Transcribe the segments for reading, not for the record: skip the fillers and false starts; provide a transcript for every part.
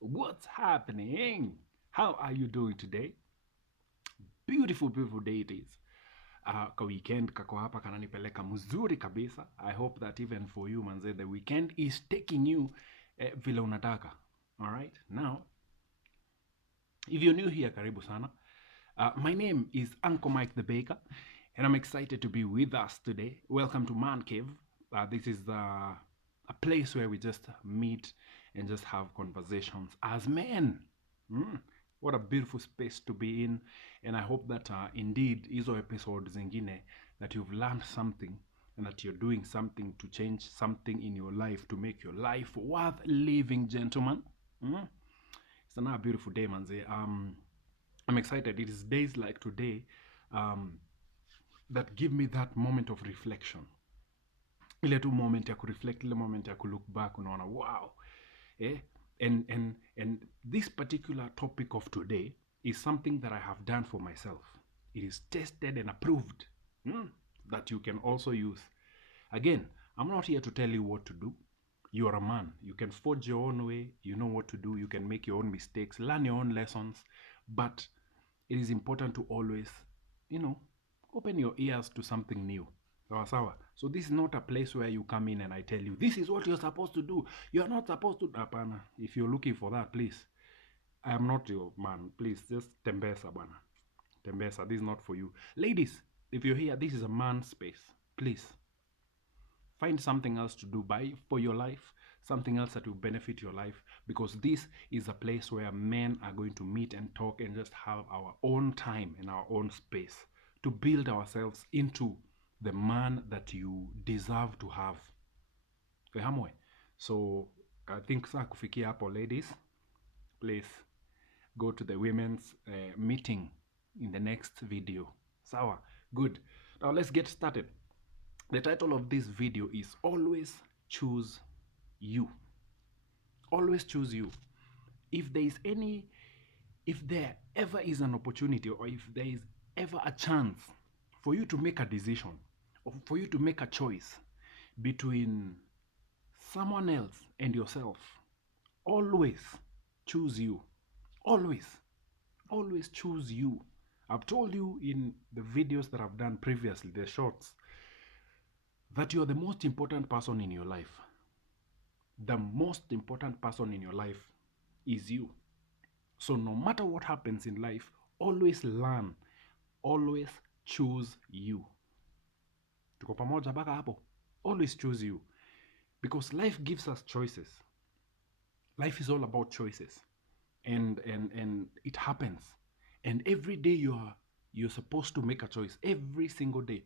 What's happening? How are you doing today? Beautiful, beautiful day it is. Ka weekend kako hapa kananipeleka mzuri kabisa. I hope that even for you manze, the weekend is taking you vile unataka. All right, now if you're new here, karibu sana. My name is Uncle Mike the Baker, and I'm excited to be with us today. Welcome to Man Cave. This is a place where we just meet and just have conversations as men. Mm, what a beautiful space to be in. And I hope that indeed, hizo episodes zingine, that you've learned something and that you're doing something to change something in your life to make your life worth living, gentlemen. Mm. It's another beautiful day, manze. I'm excited. It is days like today um, that give me that moment of reflection. Ile tu moment ya kureflect, ile moment ya kulook back, unaona, wow. Eh? And this particular topic of today is something that I have done for myself. It is tested and approved, that you can also use. Again, I'm not here to tell you what to do. You are a man. You can forge your own way. You know what to do. You can make your own mistakes, learn your own lessons. But it is important to always, you know, open your ears to something new. Sawa sawa. So this is not a place where you come in and I tell you, this is what you're supposed to do. You're not supposed to. Apana. If you're looking for that, please. I am not your man. Please, just tembesa, bana. Tembesa. This is not for you. Ladies, if you're here, this is a man space. Please, find something else to do for your life, something else that will benefit your life, because this is a place where men are going to meet and talk and just have our own time and our own space to build ourselves into the man that you deserve to have. Fahamwe? So I think saa kufikia hapo, ladies, please go to the women's meeting in the next video. Sawa, good. Now let's get started. The title of this video is Always Choose You. Always choose you. If there ever is an opportunity, or if there is ever a chance for you to make a decision, or for you to make a choice between someone else and yourself, always choose you. Always. Always choose you. I've told you in the videos that I've done previously, the shorts, that you're the most important person in your life. The most important person in your life is you. So no matter what happens in life, always learn, always choose you. Tuko pamoja baka hapo? Always choose you. Because life gives us choices. Life is all about choices. And it happens. And every day you're supposed to make a choice. Every single day.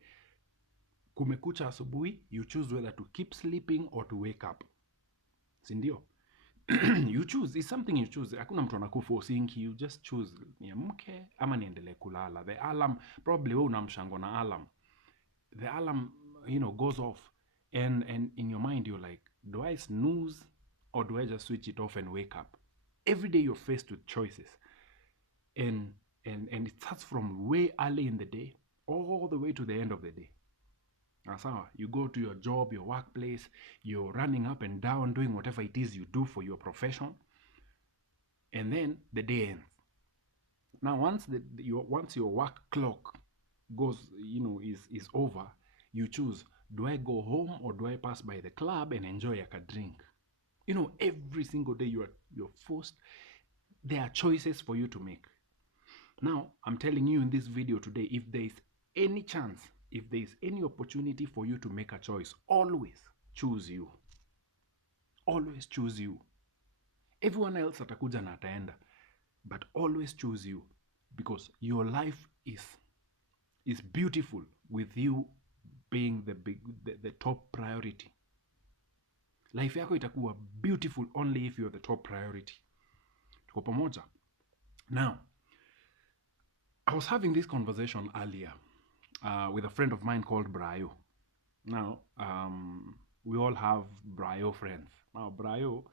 Kumekucha asubuhi, you choose whether to keep sleeping or to wake up. Sindio? You choose. It's something you choose. Hakuna mtu anakuforcing, you just choose. Niamke ama niendelee kulala. The alarm, probably wewe unamshango na alarm. The alarm, goes off, and in your mind you're like, do I snooze or do I just switch it off and wake up? Every day you're faced with choices. And it starts from way early in the day all the way to the end of the day. Sawa, you go to your job, your workplace, you're running up and down doing whatever it is you do for your profession, and then the day ends. Now once your work clock goes, is over, you choose, do I go home or do I pass by the club and enjoy a drink? Every single day you're forced. There are choices for you to make. Now I'm telling you in this video today, if there is any chance, if there is any opportunity for you to make a choice, always choose you. Always choose you. Everyone else atakuja na ataenda, but always choose you, because your life is beautiful with you being the top priority. Life yako itakuwa beautiful only if you're the top priority. Tuko pamoja? Now, I was having this conversation earlier with a friend of mine called Brayo. Now, we all have Brayo friends. Now, Brayo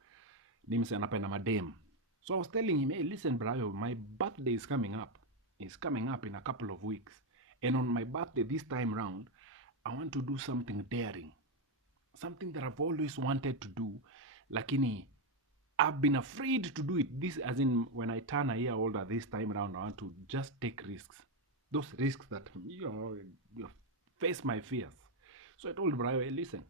ni mse anapenda madem. So I was telling him, hey, listen, Brayo, my birthday is coming up. It's coming up in a couple of weeks. And on my birthday this time round, I want to do something daring. Something that I've always wanted to do, lakini I've been afraid to do it. This, as in, when I turn a year older this time around, I want to just take risks. Those risks that, face my fears. So I told Brian, hey, listen,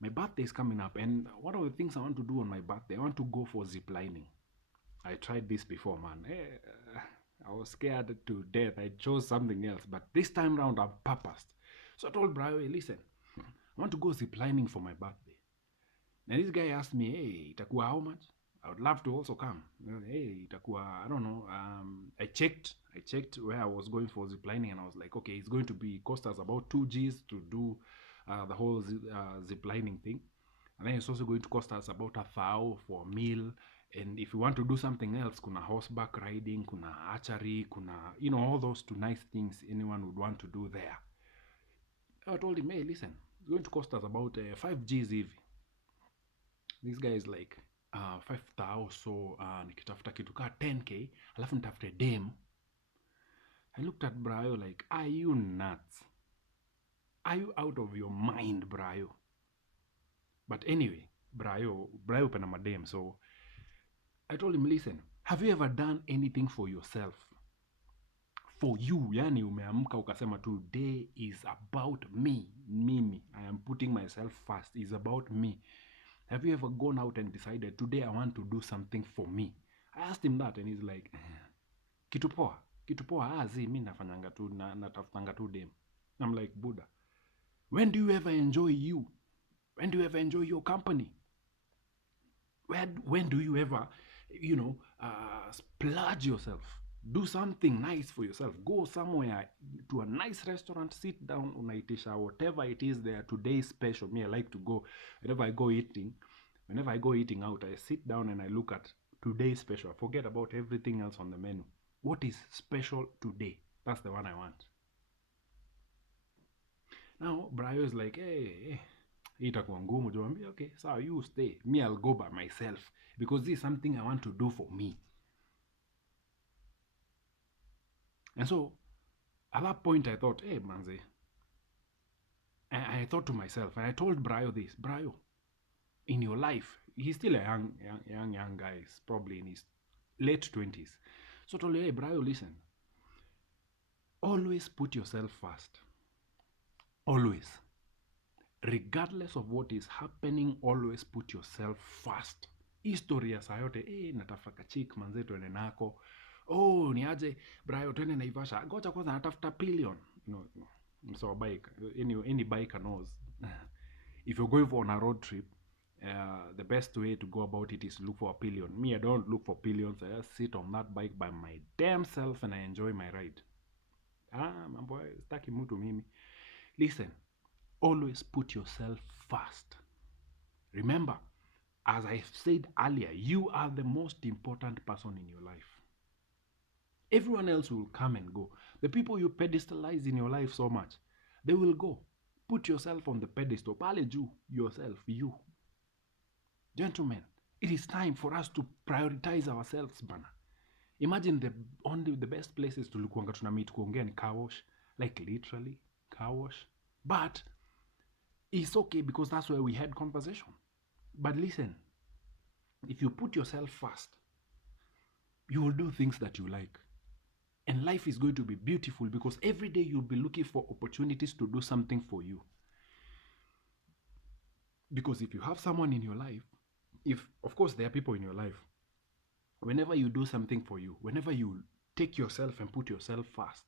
my birthday is coming up, and one of the things I want to do on my birthday, I want to go for zip lining. I tried this before, man. I was scared to death. I chose something else, but this time round, I've purposed. So I told Brian, hey, listen, I want to go zip lining for my birthday. And this guy asked me, hey, itakuwa how much? I would love to also come. Hey, itakuwa, I don't know. I checked where I was going for ziplining, and I was like, okay, it's going to be cost us about 2 Gs to do the whole ziplining thing. And then it's also going to cost us about 1,000 for a meal. And if you want to do something else, kuna horseback riding, kuna archery, kuna, all those two nice things anyone would want to do there. I told him, hey, listen, it's going to cost us about 5 Gs hivi. This guy is like 5,000, so nikitafuta kitu kaa 10k, alafu nitafute dem. I looked at Brayo like, are you nuts? Are you out of your mind, Brayo? But anyway, Brayo pena madem, so I told him, listen, have you ever done anything for yourself? For you, yani umeamka ukasema today is about me, mimi. I am putting myself first. It's about me. Have you ever gone out and decided, today I want to do something for me? I asked him that, and he's like, kitu poa, mi nafanyanga tu, natafutanga tu dem. I'm like, Buddha, when do you ever enjoy you? When do you ever enjoy your company? When do you ever, splurge yourself? Do something nice for yourself. Go somewhere to a nice restaurant, sit down, unaitisha whatever it is there, today's special. Me, I like to go, whenever I go eating out, I sit down and I look at today's special. I forget about everything else on the menu. What is special today? That's the one I want. Now, Brayo is like, hey, itakuwa ngumu. Joambia, okay, so you stay. Me, I'll go by myself, because this is something I want to do for me. And so, at that point, I thought, hey, manze. I thought to myself, and I told Brayo this, Brayo, in your life, he's still a young guy, he's probably in his late 20s. So I told him, hey, Brayo, listen, always put yourself first. Always. Regardless of what is happening, always put yourself first. Historia sayote, natafuta chick manze twende nako. Oh, ni aje, Brayo twende Naivasha. Gocha kwanza natafuta pillion. No. So a bike, any biker knows. If you're going for on a road trip, the best way to go about it is look for a pillion. Me, I don't look for pillions. I just sit on that bike by my damn self and I enjoy my ride. Mambo staki mtu mimi. Listen, always put yourself first. Remember, as I said earlier, you are the most important person in your life. Everyone else will come and go. The people you pedestalize in your life so much, they will go. Put yourself on the pedestal. Pale juu, yourself, you. Gentlemen, it is time for us to prioritize ourselves, bana. Imagine the best places tulikuanga tuna meet kuongea ni car wash. Like literally, car wash. But it's okay because that's where we had conversation. But listen, if you put yourself first, you will do things that you like. And life is going to be beautiful because every day you'll be looking for opportunities to do something for you. Because if you have someone in your life, of course there are people in your life, whenever you do something for you, whenever you take yourself and put yourself first,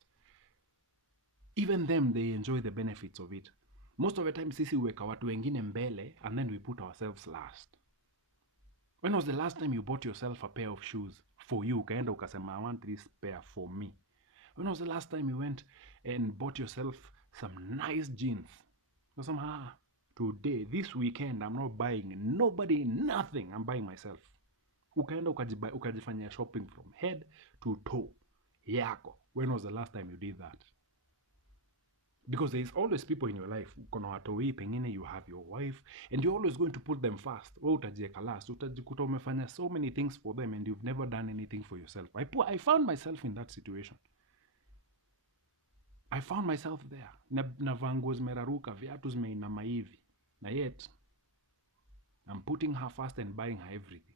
even them, they enjoy the benefits of it. Most of the time, sisi weka watu wengine mbele and then we put ourselves last. When was the last time you bought yourself a pair of shoes for you? Ukaenda ukasema, I want this pair for me. When was the last time you went and bought yourself some nice jeans? Ukasema, today, this weekend, I'm not buying nobody, nothing. I'm buying myself. Ukaenda ukajifanyia shopping from head to toe. Yako. When was the last time you did that? Because there is always people in your life. Kuna watoi, pengine you have your wife, and you're always going to put them first. Wewe utajieka last. Utajikuta umefanya so many things for them and you've never done anything for yourself. I found myself in that situation. I found myself there. Navaa nguo zimeraruka, viatu zimeinama hivi. Na yet, I'm putting her first and buying her everything.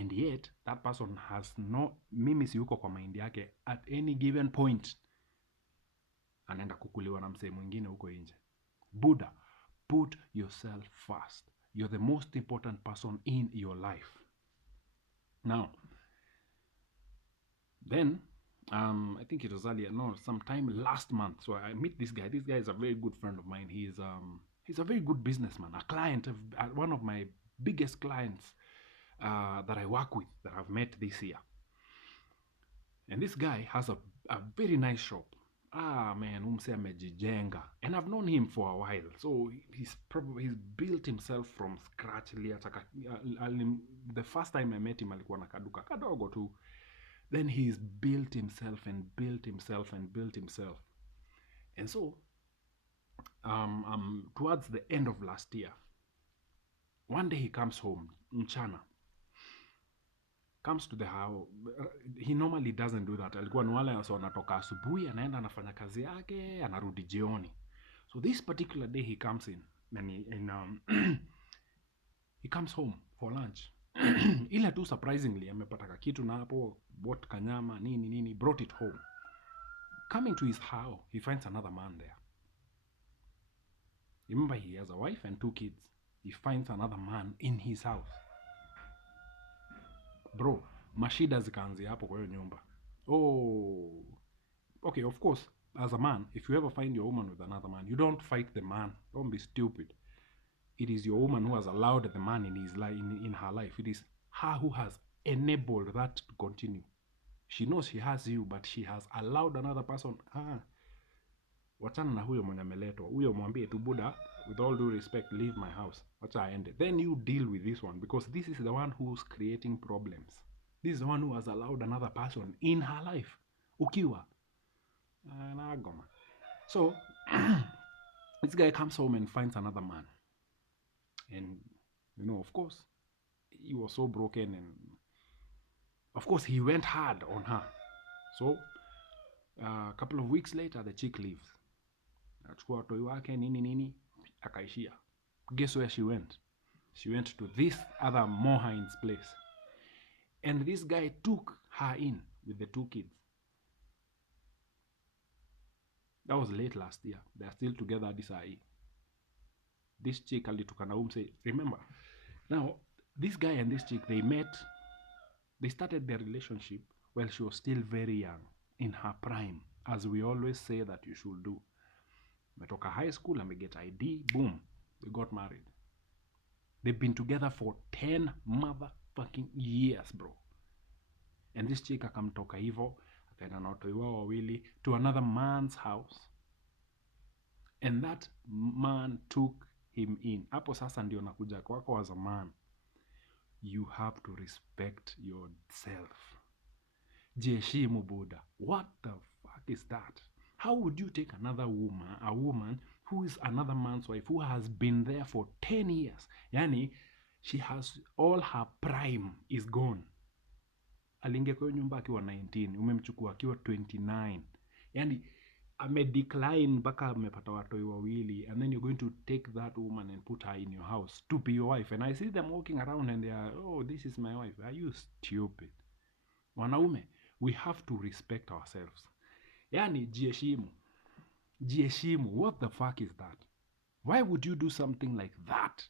and yet that person has no, mimi siyuko kwa mind yake at any given point, anaenda kukuliwa na msee mwingine huko nje. Buddha, put yourself first. You're the most important person in your life. Now, then I think it was earlier, no, sometime last month. So I meet this guy. This guy is a very good friend of mine. He's a very good businessman, a client, one of my biggest clients that I work with, that I've met this year. And this guy has a very nice shop. Man, umse amejijenga. And I've known him for a while. So he's built himself from scratch. The first time I met him, alikuwa na kaduka kadogo tu. Then he's built himself and built himself and built himself. And so, towards the end of last year, one day he comes home, mchana. Comes to the house. He normally doesn't do that. Alikuwa ni wale so anatoka asubuhi, anaenda anafanya kazi yake, anarudi jioni. So this particular day he comes in and he comes home for lunch. Ila tu surprisingly amepata kitu na hapo, bought kanyama nini, brought it home. Coming to his house, he finds another man there. Remember, he has a wife and 2 kids. He finds another man in his house. Bro, mashida zikaanzia hapo kwa hiyo nyumba. Oh, okay, of course, as a man, if you ever find your woman with another man, you don't fight the man. Don't be stupid. It is your woman who has allowed the man in his life, in her life. It is her who has enabled that to continue. She knows she has you, but she has allowed another person. Wachana na huyo mwenye ameletwa. Huyo mwambie tu, Buddha, with all due respect, leave my house. Wacha aende. Then you deal with this one, because this is the one who's creating problems. This is the one who has allowed another person in her life. Ukiwa. Nagoma. So, this guy comes home and finds another man. And, of course, he was so broken, and of course, he went hard on her. So, a couple of weeks later, the chick leaves. Achukua toi wake, nini, akaishia. Guess where she went? She went to this other Mohine's place. And this guy took her in with the 2 kids. That was late last year. They are still together this year. This chick alitukana umse. Remember, now, this guy and this chick, they met. They started their relationship while she was still very young, in her prime, as we always say that you should do. Metoka high school, ameget ID, boom, they got married. They've been together for 10 motherfucking years, bro. And this chick akamtoka hivo, akaenda na watoi wao wawili to another man's house. And that man took him in. Hapo sasa ndio nakuja kwako as a man. You have to respect yourself. Jiheshimu, Buddha. What the fuck is that? How would you take another woman, a woman who is another man's wife, who has been there for 10 years? Yani, she has all her prime is gone. Aliingia kwa nyumba akiwa 19, umemchukua akiwa 29. Yani, amedecline mpaka amepata watoi wawili, and then you're going to take that woman and put her in your house to be your wife. And I see them walking around and they are, oh, this is my wife. Are you stupid? Wanaume, we have to respect ourselves. Yani, jiheshimu. Jiheshimu. What the fuck is that? Why would you do something like that?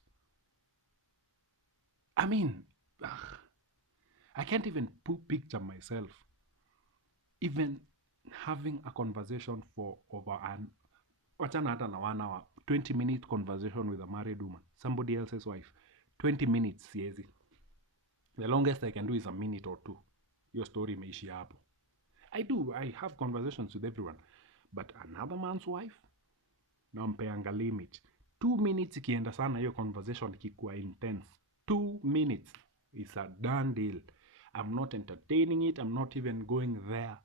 I mean, I can't even picture myself even having a conversation for over wachana hata na 1 hour, 20-minute conversation with a married woman, somebody else's wife. 20 minutes, siezi. The longest I can do is a minute or 2. Your story imeishi hapo. I have conversations with everyone. But another man's wife, nampeanga limit. 2 minutes ikienda sana, hiyo conversation ikikuwa intense. 2 minutes is a done deal. I'm not entertaining it. I'm not even going there.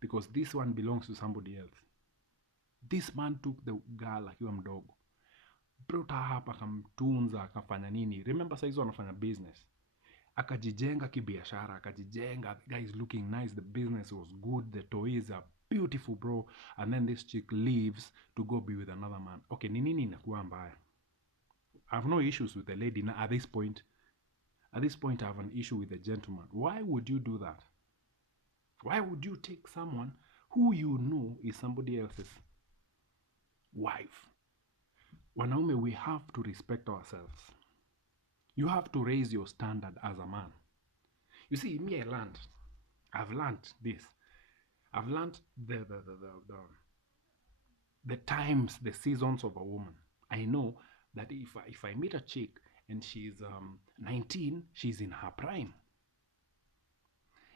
Because this one belongs to somebody else. This man took the girl akiwa mdogo. Brought her hapa, akamtunza, akafanya nini. Remember, saizo anafanya business. Akajijenga kibiashara, akajijenga. The guy is looking nice. The business was good. The toys are beautiful, bro. And then this chick leaves to go be with another man. Okay, nini inakuwa mbaya? I have no issues with the lady at this point. At this point, I have an issue with the gentleman. Why would you do that? Why would you take someone who you know is somebody else's wife? Wanaume, we have to respect ourselves. You have to raise your standard as a man. You see, me, I've learned this. I've learned the times, the seasons of a woman. I know that if I meet a chick and she's 19, she's in her prime.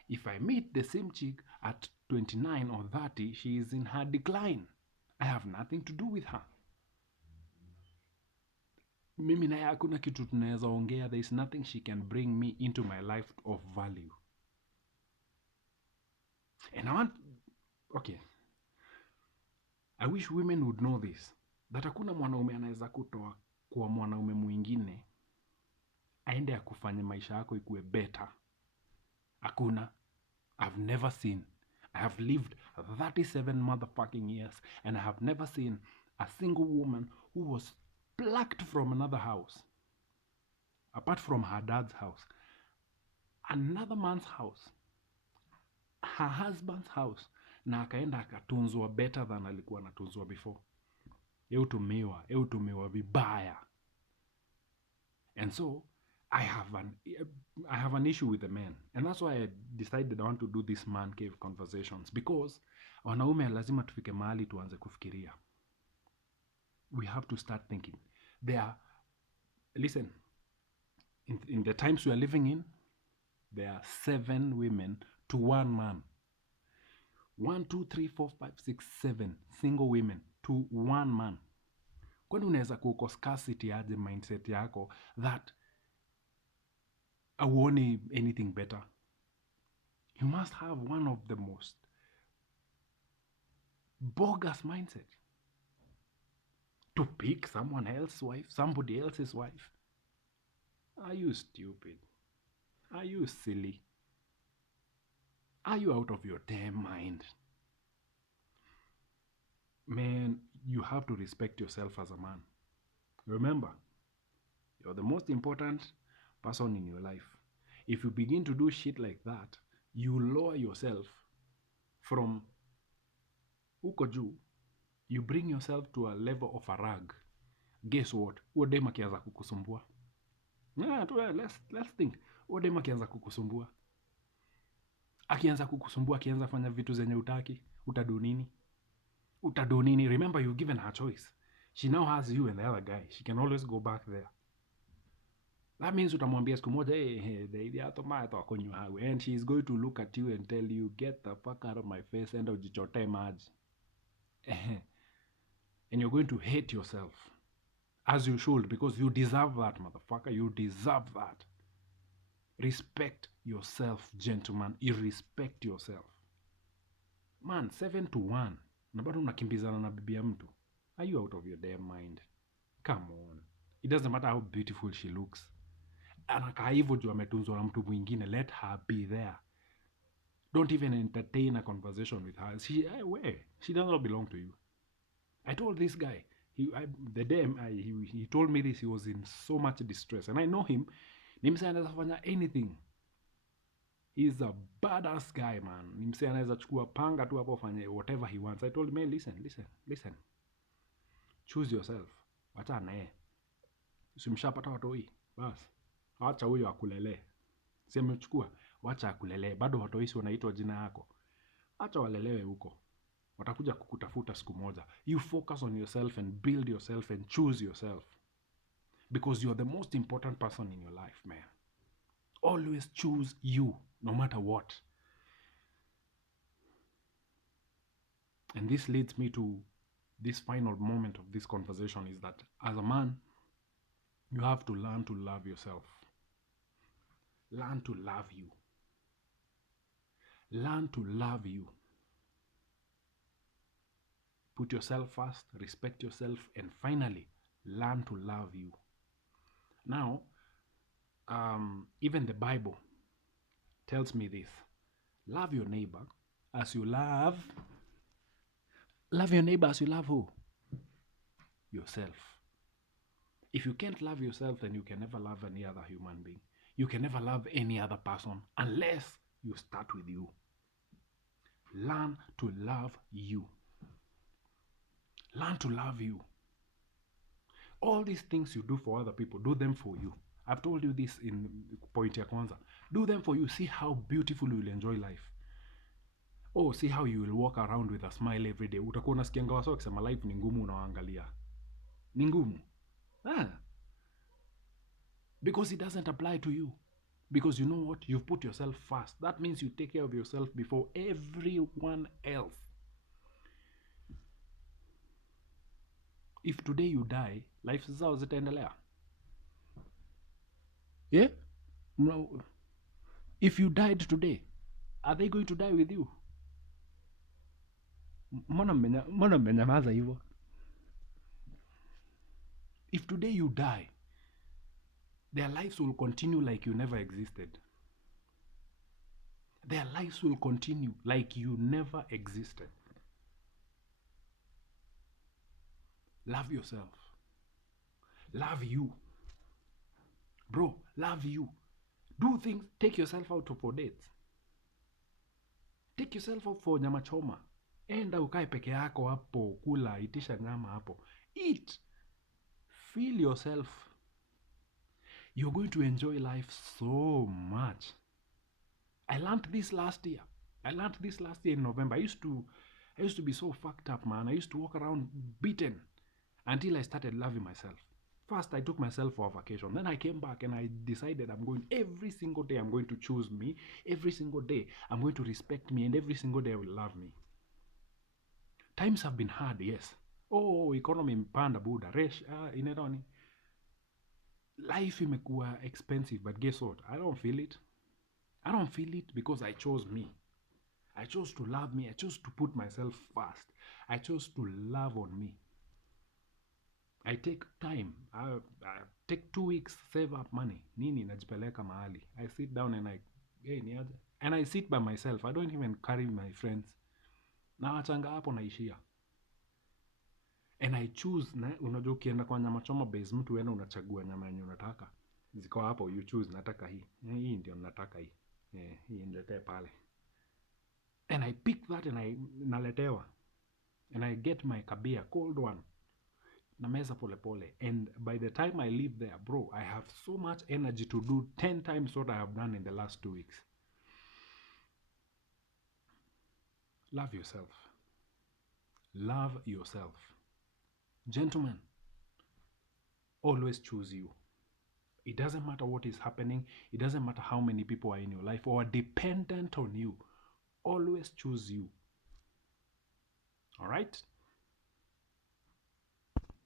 If I meet the same chick at 29 or 30, she is in her decline. I have nothing to do with her. Mimi naye hakuna kitu tunaweza ongea. There is nothing she can bring me into my life of value. And I wish women would know this, that hakuna mwanaume anaweza kutoa kwa mwanaume mwingine aende akufanye maisha yako ikuwe better. Hakuna. I've never seen. I have lived 37 motherfucking years and I have never seen a single woman who was plucked from another house, apart from her dad's house, another man's house, her husband's house, na akaenda akatunzwa better than alikuwa anatunzwa before. Eutumiwa vibaya. And so I have an issue with the men, and that's why I decided I want to do this man cave conversations, because wanaume lazima tufike mahali tuanze kufikiria. We have to start thinking. Listen, in the times we are living in, there are 7 women to 1 man. 1, 2, 3, 4, 5, 6, 7 single women to 1 man. Kwani unaweza kuko scarcity aje mindset yako that auoni anything better? You must have one of the most bogus mindset to pick someone else's wife, somebody else's wife. Are you stupid? Are you silly? Are you out of your damn mind? Man, you have to respect yourself as a man. Remember, you're the most important person in your life. If you begin to do shit like that, you lower yourself from uko juu, you bring yourself to a level of a rag. Guess what? Huo dem akianza kukusumbua. Let's think. Huo dem akianza kukusumbua. Akianza kukusumbua, akianza fanya vitu zenye utaki, utadu nini? Remember, you've given her choice. She now has you and the other guy. She can always go back there. That means utamwambia siku moja, and she's going to look at you and tell you, get the fuck out of my face, enda ujichote maji. And you're going to hate yourself, as you should, because you deserve that, motherfucker. You deserve that. Respect yourself, gentlemen. You respect yourself. Man, 7 to 1. Na bado unakimbizana na bibi ya mtu. Are you out of your damn mind? Come on. It doesn't matter how beautiful she looks. Anakaa hivyo juu ametunzwa na mtu mwingine. Let her be there. Don't even entertain a conversation with her. She does not belong to you. I told this guy, he told me this, he was in so much distress. And I know him. Nimse anaweza fanya anything. He's a badass guy, man. Nimse anaweza chukua panga tu hapo fanye whatever he wants. I told him, hey, listen. Choose yourself. Wacha naye. Usimshapata watoi. Bas. Wacha huyo akulele. Sema chukua. Wacha akulele. Bado watoi si wanaitwa jina yako. Acha walelewe huko. Watakuja kukutafuta siku moja. You focus on yourself and build yourself and choose yourself. Because you're the most important person in your life, man. Always choose you, no matter what. And this leads me to this final moment of this conversation, is that as a man, you have to learn to love yourself. Learn to love you. Learn to love you. Put yourself first, respect yourself, and finally, learn to love you. Now, even the Bible tells me this. Love your neighbor as you love your neighbor as you love who? Yourself. If you can't love yourself, then you can never love any other human being. You can never love any other person unless you start with you. Learn to love you. Learn to love you. All these things you do for other people, do them for you. I've told you this in point ya kwanza. Do them for you. See how beautiful you will enjoy life. Oh, see how you will walk around with a smile every day. Utakuwa unasikianga wasa wakisema life ni ngumu, unawaangalia. Ni ngumu. Because it doesn't apply to you. Because you know what? You've put yourself first. That means you take care of yourself before everyone else. If today you die, life zao zitaendelea. Yeah? No. If you died today, are they going to die with you? Mbona mmenyamaza hivyo? If today you die, their lives will continue like you never existed. Their lives will continue like you never existed. Love yourself. Love you. Bro, love you. Do things. Take yourself out for dates. Take yourself out for nyama choma. Enda ukae peke yako hapo, kula, itisha nyama hapo. Eat. Feel yourself. You're going to enjoy life so much. I learned this last year. In November. I used to be so fucked up, man. I used to walk around beaten until I started loving myself. First, I took myself for a vacation. Then I came back and I decided every single day I'm going to choose me. Every single day I'm going to respect me, and every single day I will love me. Times have been hard, yes. Oh, economy mpanda buda. Resh, inedoni. Life imekuwa expensive, but guess what? I don't feel it. I don't feel it because I chose me. I chose to love me. I chose to put myself first. I chose to love on me. I take time. I take 2 weeks, save up money. Nini najipeleka mahali. I sit down and and I sit by myself. I don't even carry my friends. Naachanga hapo naishia. And I choose, unajua ukienda kwa nyama choma base, mtu wena unachagua nyama yenye unataka. Ziko hapo, you choose, nataka hii. Hii ndio nataka hii. Hii niletee pale. And I pick that and naletewa. And I get my kabia, cold one. Na meza pole pole. And by the time I leave there, bro, I have so much energy to do 10 times what I have done in the last 2 weeks. Love yourself. Love yourself. Gentlemen, always choose you. It doesn't matter what is happening. It doesn't matter how many people are in your life or are dependent on you. Always choose you. All right?